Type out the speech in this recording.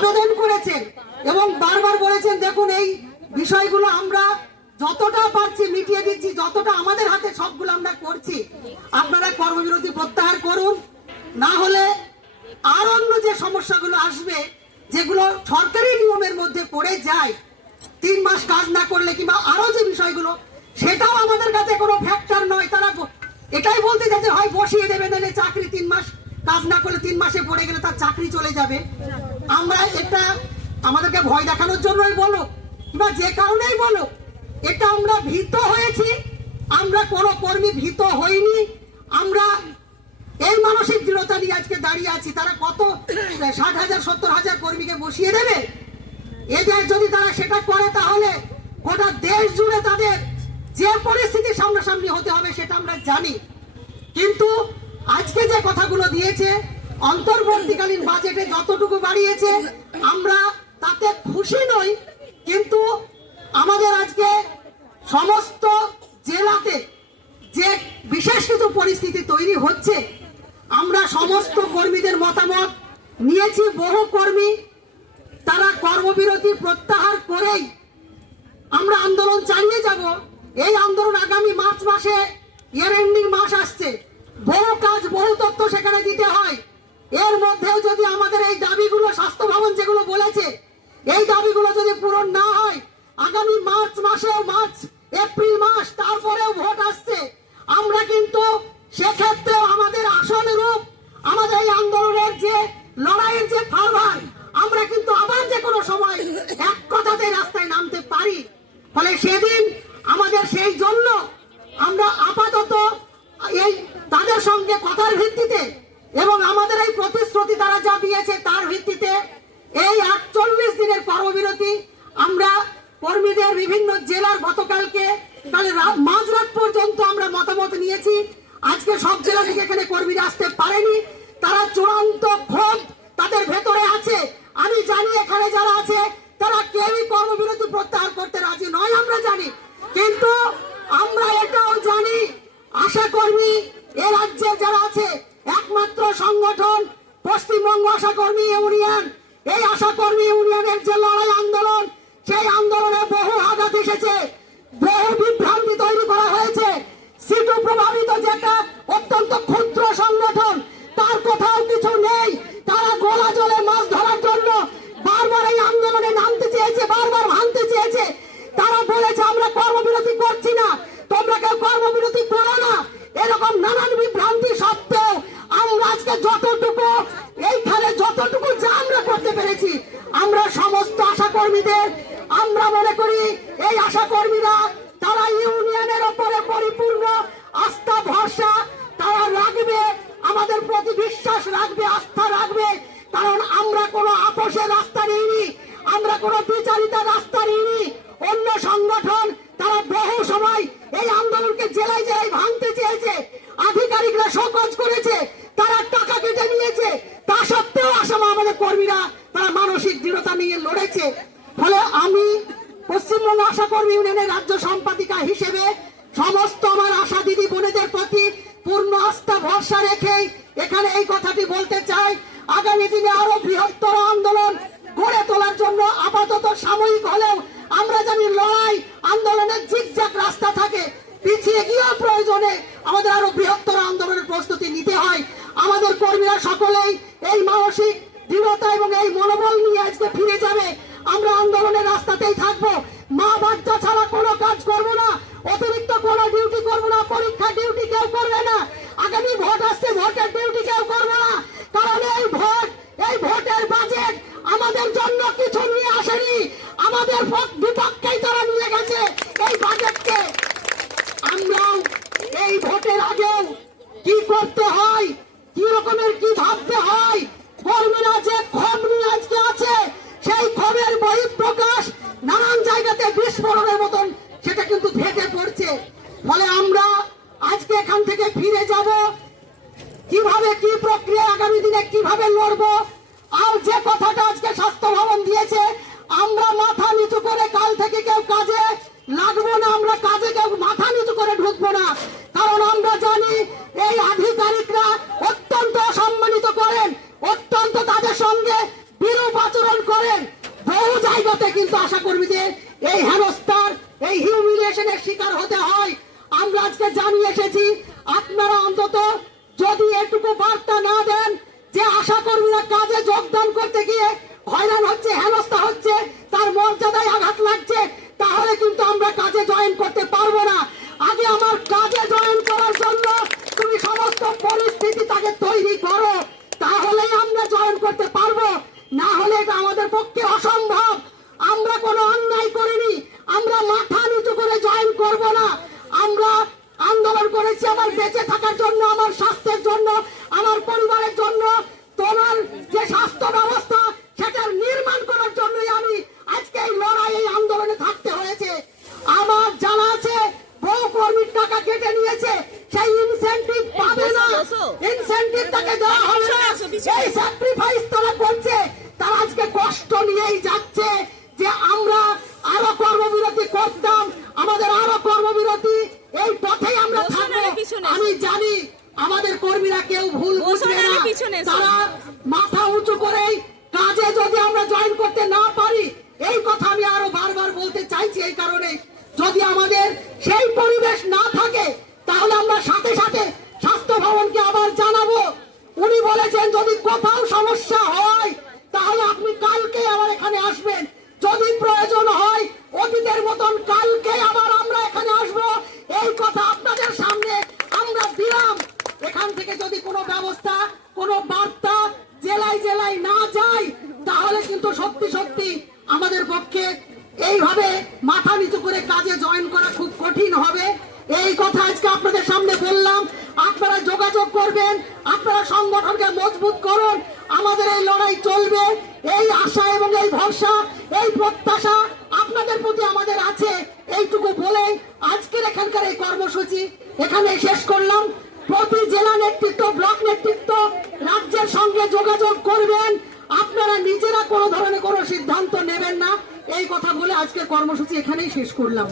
আবেদন করেছেন এবং বারবার বলেছেন দেখুন এই বিষয়গুলো আমরা যতটা পারছি মিটিয়ে দিচ্ছি, যতটা আমাদের হাতে সবগুলো আমরা করছি, আপনারা কর্মবিরতি প্রত্যাহার করুন, না হলে আর অন্য যে সমস্যাগুলো আসবে যেগুলো সরকারি নিয়মের মধ্যে পড়ে যায়, 3 মাস কাজ না করলে কিংবা আরো যে বিষয়গুলো, সেটাও আমাদের কাছে কোনো ফ্যাক্টর নয়। তারা এটাই বলতে চাচ্ছে হয় বসিয়ে দেবে, নাহলে চাকরি 3 মাস কাজ না করলে 3 মাসে পড়ে গেলে তার চাকরি চলে যাবে। আমরা এটা আমাদেরকে ভয় দেখানোর জন্যই বলো কিংবা যে কারণেই বলো, এটা আমরা ভীত হয়েছি। আমরা কোনো কর্মী ভীত হইনি। আমরা এই মানসিক দৃঢ়তা নিয়ে আজকে দাঁড়িয়ে আছি। তারা কত 60,000 70,000 কর্মীকে বসিয়ে দেবে? এদের যদি তারা সেটা করে তাহলে গোটা দেশ জুড়ে তাদের যে পরিস্থিতি সামনাসামনি হতে হবে সেটা আমরা জানি। কিন্তু আজকে যে কথাগুলো দিয়েছে, অন্তর্বর্তীকালীন বাজেটে যতটুকু বাড়িয়েছে আমরা তাতে খুশি নই। কিন্তু আমাদের আজকে সমস্ত জেলাতে যে বিশেষ কিছু পরিস্থিতি তৈরি হচ্ছে, আমরা সমস্ত কর্মীদের মতামত নিয়েছি। বহু কর্মী তারা কর্মবিরতি প্রত্যাহার করেই আমরা আন্দোলন চালিয়ে যাব। এই আন্দোলন আগামী মার্চ মাসে, ইয়ার এন্ডিং মাস আসছে, বহু কাজ বহু তথ্য সেখানে দিতে হয়। এর মধ্যেও যদি আমাদের এই দাবিগুলো, স্বাস্থ্য ভবন যেগুলো বলেছে, এই দাবিগুলো যদি পূরণ না হয়, আগামী মার্চ মাসেও, মার্চ এপ্রিল মাস, তারপরেও ভোট আসছে, আমরা কিন্তু সেক্ষেত্রে আমাদের আসনরূপ আমাদের এই আন্দোলনের যে লড়াইয়ের যে ফারভার, আমরা কিন্তু আবার যে কোনো সময় এক কথাতে রাস্তায় নামতে পারি। ফলে সেদিন আমাদের সেই জন্য আমরা আপাতত এই তাদের সঙ্গে কথার ভিত্তিতে এবং আমাদের এই প্রতিশ্রুতি তারা যা দিয়েছে তার ভিত্তিতে এই 48 দিনের কর্মবিরতি আমরা কর্মীদের বিভিন্ন জেলার গতকালকে তাহলে মাঝরাত পর্যন্ত আমরা মতামত নিয়েছি। আজকে সব জেলা থেকে এখানে কর্মীরা আসতে পারেনি। তারা চূড়ান্ত ক্ষোভ তাদের ভেতরে আছে। আমি জানি এখানে যারা আছে তারা কেউই কর্মবিরতি প্রত্যাহার করতে রাজি নয়, আমরা জানি। কিন্তু আমরা এটাও জানি আশা কর্মী এ রাজ্যে যারা আছে, একমাত্র সংগঠন পশ্চিমবঙ্গ আশা কর্মী ইউনিয়ন। এই আশা কর্মী ইউনিয়নের যে লড়াই আন্দোলন, সেই আন্দোলনে বহু আঘাত এসেছে, বহু বিভ্রান্তি তৈরি করা হয়েছে। সিটু প্রভাবিত যেটা অত্যন্ত ক্ষুদ্র সংগঠন, তার কোথাও কিছু নেই। তারা গোলা জলে মাছ ধরার জন্য বারবার এই আন্দোলনে নামতে চেয়েছে, বারবার ভাঙতে চেয়েছে। তারা বলেছে আমরা কর্মবিরতি করছি না, তোমরা কেউ কর্মবিরতি করো না। এরকম নানান বিভ্রান্তি সত্ত্বেও আমরা আজকে যতটুকু এইখানে যতটুকু যা আমরা করতে পেরেছি, আমরা সমস্ত আশা কর্মীদের, আমরা মনে করি এই আশা কর্মীরা তারা ইউনিয়নের উপরে পরিপূর্ণ আস্থা ভরসা তারা রাখবে, আমাদের প্রতি বিশ্বাস রাখবে, আস্থা রাখবে। কারণ আমরা কোনো আপোষের রাস্তা নিইনি, আমরা কোনো বিচারিতার রাস্তা নিইনি। অন্য সংগঠন তারা বহু সময় এই আন্দোলনকে জেলায় জেলায় ভাঙতে চেয়েছে, আধিকারিকরা শোকজ করেছে, তারা টাকা কেটে নিয়েছে। তা সত্ত্বেও আসাম আমাদের কর্মীরা তারা মানসিক দৃঢ়তা নিয়ে লড়েছে। ফলে আমি পশ্চিমবঙ্গ আশা কর্মী ইউনিয়নের রাজ্য সম্পাদিকা হিসেবে সমস্ত আমার আশা দিদি বোনেদের প্রতি পূর্ণ আস্থা ভরসা রেখে এখানে এই কথাটি বলতে চাই, আগামী দিনে আরো বৃহত্তর আন্দোলন গড়ে তোলার জন্য আপাতত সাময়িক হলেও আমরা জানি লড়াই আন্দোলনের জিগজ্যাগ রাস্তা থাকে, পিছিয়ে গিয়েও প্রয়োজনে আমাদের আরো বৃহত্তর আন্দোলনের প্রস্তুতি নিতে হয়। আমাদের কর্মীরা সকলেই এই মানসিক দৃঢ়তা এবং এই মনোবল নিয়ে আজকে ফিরে যাবে। আমরা আন্দোলনের রাস্তাতেই থাকবো, মা বাচ্চা ছাড়া কোনো কাজ করবো না, অতিরিক্ত কোনো ডিউটি করবো না, পরীক্ষা ডিউটি কেউ করবে না, আগামী ভোট আসছে ভোটের ডিউটি কেউ করবো না। কারণ এই ভোটের বাজেট আমাদের জন্য কিছু নিয়ে আসেনি, আমাদের বিপক্ষেই তারা নিয়ে গেছে এই বাজেটকে। আমরাও এই ভোটের আগেও কি করতে হয়, কি রকমের কি ভাবতে হয়, কর্মীরা যে ক্ষোভ নিয়ে আজকে আছে সেই ক্ষোভের বহিঃপ্রকাশ নানান জায়গাতে বিস্ফোরণের মতন সেটা কিন্তু ফেটে পড়ছে। ফলে আমরা আজকে এখান থেকে ফিরে যাব, কিভাবে কি প্রক্রিয়া আগামী দিনে কিভাবে লড়বো। আর যে কথাটা আজকে স্বাস্থ্য ভবন দিয়েছে, আমরা মাথা নিচু করে কাল থেকে কেউ কাজে লাগবো না, আমরা কাজে কেউ মাথা নিচু করে ঢুকবো না। কারণ আমরা জানি এই আধিকারিকরা অত্যন্ত অসম্মানিত করেন, অত্যন্ত তাদের সঙ্গে বিরূপ আচরণ করেন। কাজে যোগদান করতে গিয়ে হয়রান হচ্ছে, হেনস্থা হচ্ছে, তার মর্যাদায় আঘাত লাগছে, তাহলে কিন্তু আমরা কাজে জয়েন করতে পারবো না। আগে আমার কাজে জয়েন করার জন্য তুমি সমস্ত পরিস্থিতি তাকে তৈরি করো, তাহলেই আমরা জয়েন করতে পারবো। না হলে এটা আমাদের পক্ষে অসম্ভব। আমরা কোনো অন্যায় করিনি, আমরা মাথা নিচু করে জয়েন করব না। আমরা আন্দোলন করেছি আমার বেঁচে থাকার জন্য, আমার স্বাস্থ্যের জন্য, আমার পরিবারের জন্য। তোমার যে স্বাস্থ্য ব্যবস্থা সেটা নির্মাণ করার জন্যই আমি আজকে এই লড়াই, এই আন্দোলনে থাকতে হয়েছে। আমার জানা আছে বহু কর্মীর টাকা কেটে নিয়েছে, সেই ইনসেনটিভ পাবে না, ইনসেনটিভ তাকে দেওয়া হবে না। এই স্যাক্রিফাইস তারা করছে, তারা আজকে কষ্ট নিয়েই যাচ্ছে যে আমরা আরো কর্মবিরতি করতাম, আমাদের আরো কর্মবিরতি, এই পথেই আমরা থাকবো। আমি জানি আমাদের কর্মীরা কেউ ভুল বুঝবে না, তারা মাথা উঁচু করেই কাজে যদি আমরা জয়েন করতে না পারি, এই কথা আমি আরো বারবার বলতে চাইছি। এই কারণে যদি আমাদের সেই পরিবেশ না থাকে তাহলে আমরা সাথে সাথে স্বাস্থ্য ভবনকে আবার জানাবো। উনি বলেছেন যদি কোথাও সমস্যা হয় তাহলে আপনি কালকে আবার এখানে আসবেন, যদি প্রয়োজন হয় অতীতের মতন কালকে আবার আমরা এখানে আসবো। এই কথা আপনাদের সামনে আমরা দিলাম। এখান থেকে যদি কোনো ব্যবস্থা, কোনো বার্তা জেলায় জেলায় না যায় তাহলে কিন্তু সত্যি সত্যি আমাদের পক্ষে এইভাবে মাথা নিচু করে কাজে জয়েন করা খুব কঠিন হবে। এই কথা আজকে আপনাদের সামনে বললাম। আপনারা যোগাযোগ করবেন, আপনারা সংগঠনকে মজবুত করুন, আমাদের এই লড়াই চলবে। এই আশা এবং এই ভরসা, এই প্রত্যাশা আপনাদের প্রতি আমাদের আছে। এইটুকু বলে আজকের এখানকার এই কর্মসূচি এখানে শেষ করলাম। প্রতি জেলা নেতৃত্ব, ব্লক নেতৃত্ব রাজ্যের সঙ্গে যোগাযোগ করবেন, আপনারা নিজেরা কোনো ধরনের কোনো সিদ্ধান্ত নেবেন না। এই কথা বলে আজকের কর্মসূচি এখানেই শেষ করলাম।